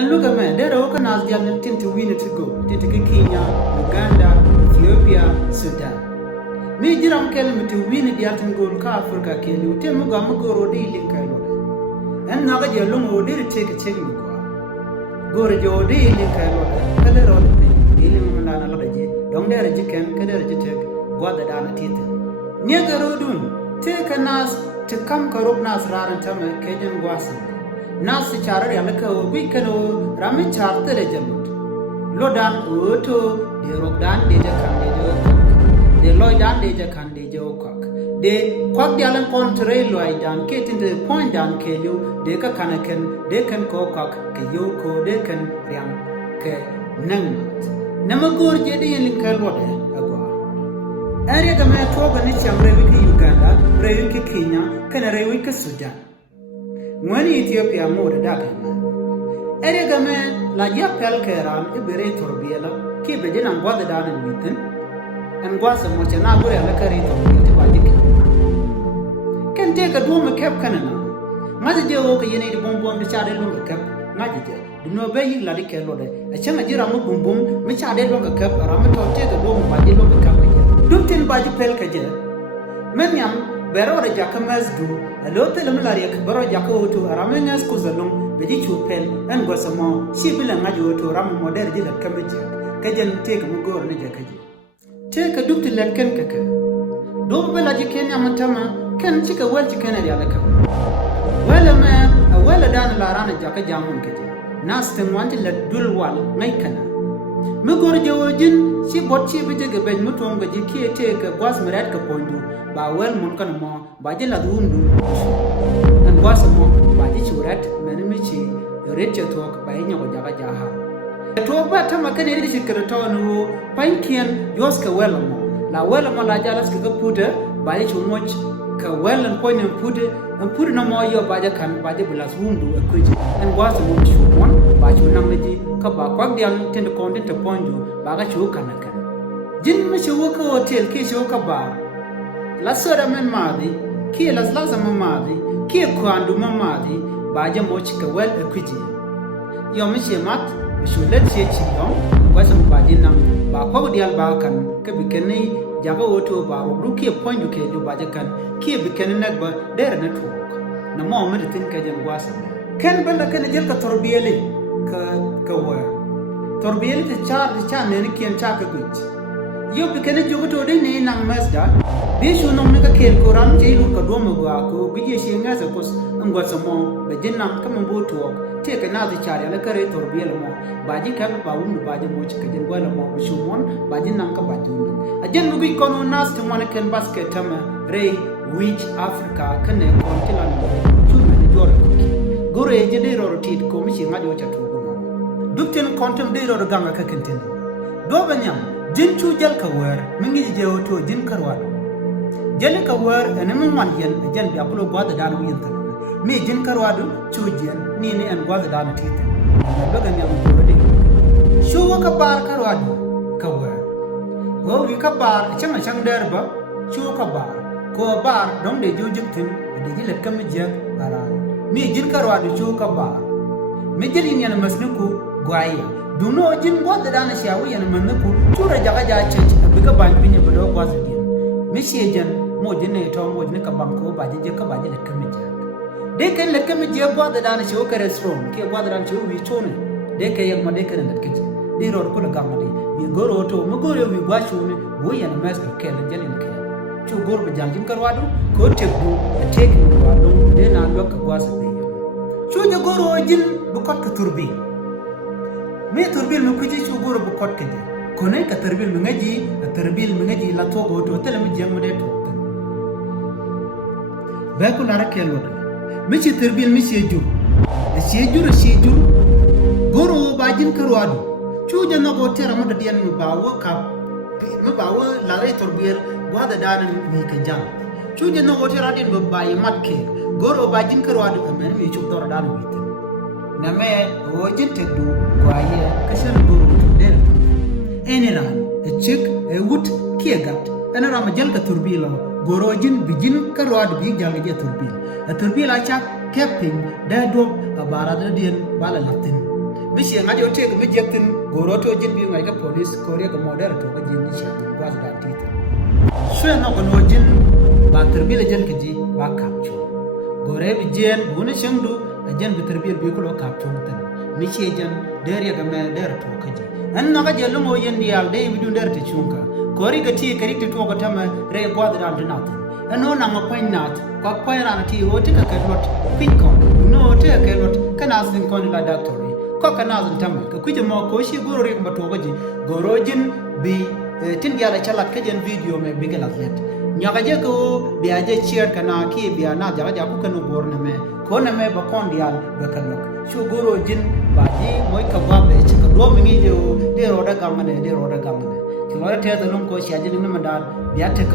and look at me, there are organized young to win to go, to Kenya, Uganda, Ethiopia, Sudan. Me jiram kelmi to win the Alton Gold Car Africa Kelly, Temugamugo Rodi Linkailo. And now that you're long order take a check. Go to your day Linkailo, Color on the thing, dealing on analogy, don't dare you can, Color you take, what the Dana Tita. Near the Rodun, take a nas to come Karok Nas Rarantama, Kajan Wasson. Nas the Charity Alaka, Weekano, Ramin Charter Regiment. Lodan Uto, the Rogdan Deja Candido. The Lloydan Deja Candido cock. They quack the Alan Contrail Lloydan, get in the point down Kayu, Deka Kanakan, they can cock, Kayoko, they can Riam, K. Nangat. Namagur Jedi in Kalwade, Agua. Area the man talk on each Reviki Uganda, Reviki Kenya, Canarevika Sudan. When Ethiopia more the Dagan. Area the man, La Yapel Keran, Ibere Torbiela, keep a gin and water down in Witten. And was a Mochanago and a carry to can take a room a cap canana. Mazajo, you need a bomb the child long a cap, Majaja. Do not obey you, Ladika Lode. A chamajiramu boom boom, which I did long a cap, or amateur take a room by the long a cap. Duptin by the pelkaja. Menyam, Bero Jacamas do, a lot of Malaria, Bero Jaco to Aramenas Kuzalum, Bejichu Pel, and Gosamo, she will and Majo to Ram Model at Cambridge. Kajan take Mugo and Jackaji. Take a dupti let ken kaka. Don't well at Kenya Matama, can chick a well chicken at Yalaka. Well a man, a well done Larana Jacka Jamun Kaji. Nastin wanted let Dul Wall, Naikana. Mugor Jawajin, she bought she would take a bed mutum, but you can't take a was Meratka Pondu, by well Monkanamo, by Jella Dundu, and was a monk by the Churat, Menimichi, the richer talk by any of Java Jaha. Toba Tamakan Shikaraton, Pankian, Yoska Wellamo, La Wellamo La Jalas Putter, by each much, Kawell and point and put no more your Bajakan, by the Bulas Wundu, a creature, and was a much one, by Chunamaji, Kaba, Quagdian, tender content upon you, Bagachu Kanakan. Jin Mishuka Hotel, Kishoka Bar, La Soda Mamadi, Kilas Lazam Mamadi, Kia Kwandu Mamadi, Baja Mochika well a creature. Yomishi Mat. Should let say Chilong, Western Badinam, Bakodial Balkan, Kabikani, Javaoto, Baruki, point you can do Bajakan, Kia Bikanak, but there network. No more medicine Kajan was. Can Bella Kanajelka Torbieli, Kawer. Torbieli the charge the chan and Kian Chaka Gwitch. You began to go to the name and Mazda. They should not make a kill Koran, Jail, Kadoma Guaco, Bijishi as a post, and got some more, but Jinam come and go to work. Take another child and a carrot or Bielamo, Bajikan, Baum, Bajamuch, Kajan Wellamo, Shumon, Bajinanka Bajun. A general we call nas to Monacan basket, Ray, which Africa can continent, 2 minutes or a cookie. Go rage a day or a teeth, commission, Majocha to woman. Dupton contemplate or a ganga continue. Dobanyam, Jin Chu Jelkawer, Mingi Jeo to Jin Karwado. Jelkawer and Eman, a gen Apollo got the down winter. Me Jin Karwadu, Chujian, Nini and Guadana Tita. Show a bar Karwadu, Kawer. Go Vikabar, Chamachang Derba, show a bar. Go a bar, don't they do Jim, and the Gillet Kamijak around. Me Jin Karwadu, show a bar. Majorinian Masnuku, Guaya. Do no Jim Guadana Shawi and Manuku, Chura Jagaja Church, a bigger band Pina Bedo Guazidian. Missiajan, Modine Tom would Nika Banco by the Jacobajal Kamijak. They can let me jab the dana show restaurant, Kia Wadran Chu, we chone. They can make in the kitchen. They wrote put a gamma. We go to Mugorio, we watch we and a master care and jelly care. To go to Janjin Karwadu, go take you, a take you, then I look at was a day. Should you go to Jin Bukot Turbi? May Turbil Mukuji should go to Bukot Kete. Connect a Turbil Mungaji, a Turbil Mungaji Latogo to tell me Jamade. Bakulara Kelwood. Michi Turbil Misiju, a Sheju, Goro Bajin Karwadu, Chuja no go Terramada Dian Mubawa Cup, Mubawa, Lare Turbil, Wada Dan and make a jump. Chuja no water added by a mud cake, Goro Bajin Karwadu, and many which you thought down with him. Name, Wajin to do, Quaya, Kashan Guru to them. Any ran, a chick, a wood, Kiagat, and a Ramajalka Turbilo, Gorojin, Bijin Karwad, Big Jalaja Turbil. A Turbila chap capping, dead dog, a Baradadian, Balalatin. mishi ngadi ote ga bijektin goroto jin bi ngai ka police kore ga modern to ga jin shi gwas da tita shwe no ko no jin ba terbil jen kiji ba kapcho gore bi jen bune shingdu jen bi terbil bi ko kapcho tan mishi jen der ya ga mel der to kaji an no ga jelu mo yen dial de bi dun der te chunka kori ga ti kari te to ga tama re gwas da dinat ano na ma nat kwa poira na ti oti ka kelot piko no te kelot kana sin kon la doctor ko kana zan tama ka kuje mo ko shi goro re mbato gaji gorojin bi tin ya la chala kajen video me bigala zet nyaga je ko bi aje chier kana ki bi ana jaga ku kanu gorna me ko na me ba kon dial be kalok shu gorojin ba ji moy ka ba be ci ka do mi ngi de ro da gamane de ro da gamane ki wala te da non ko shi aje ni mandal bi atek